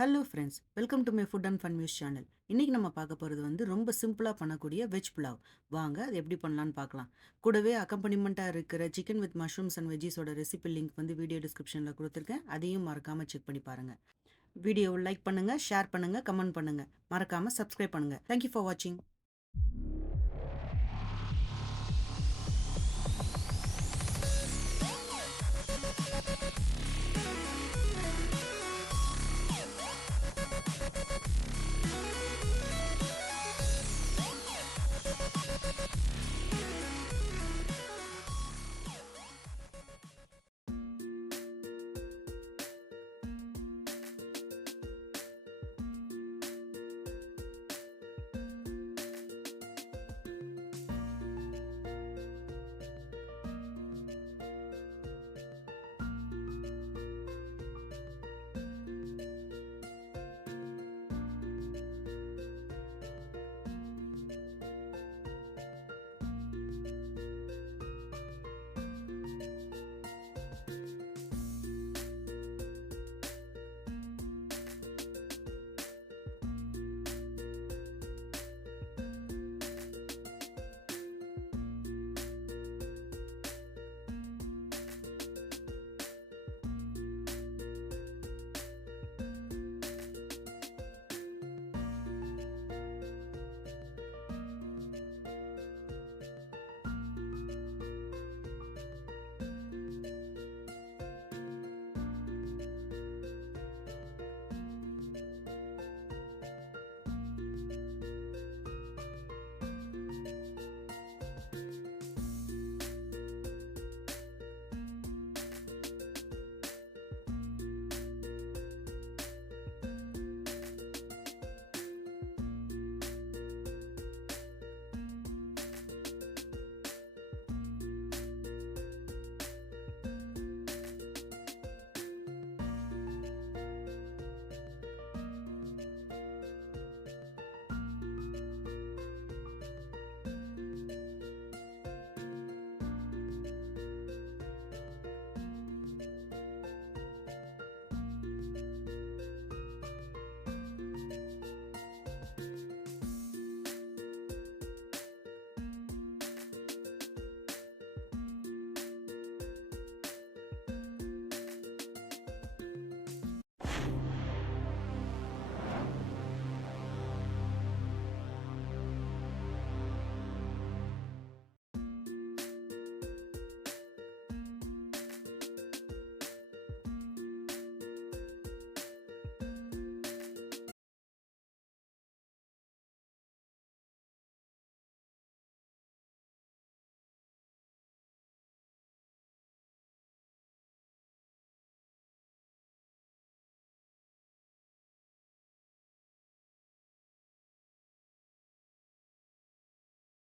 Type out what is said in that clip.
Hello friends, welcome to my foot and fun news channel. இன்றைக்கி நம்ம பார்க்க போகிறது ரொம்ப சிம்பிளாக பண்ணக்கூடிய வெஜ் புலாவ். வாங்க அது எப்படி பண்ணலான்னு பார்க்கலாம். கூடவே அக்கம்பனிமெண்ட்டாக இருக்கிற சிக்கன் வித் மஷ்ரூம்ஸ் அண்ட் வெஜ்ஜீஸோட ரெசிபி லிங்க் வீடியோ டிஸ்கிரிப்ஷனில் கொடுத்துருக்கேன். அதையும் மறக்காமல் செக் பண்ணி பாருங்கள். வீடியோவை லைக் பண்ணுங்கள், ஷேர் பண்ணுங்கள், கமெண்ட் பண்ணுங்கள். மறக்காமல் சப்ஸ்கிரைப் பண்ணுங்கள். தேங்க்யூ ஃபார் வாட்சிங்.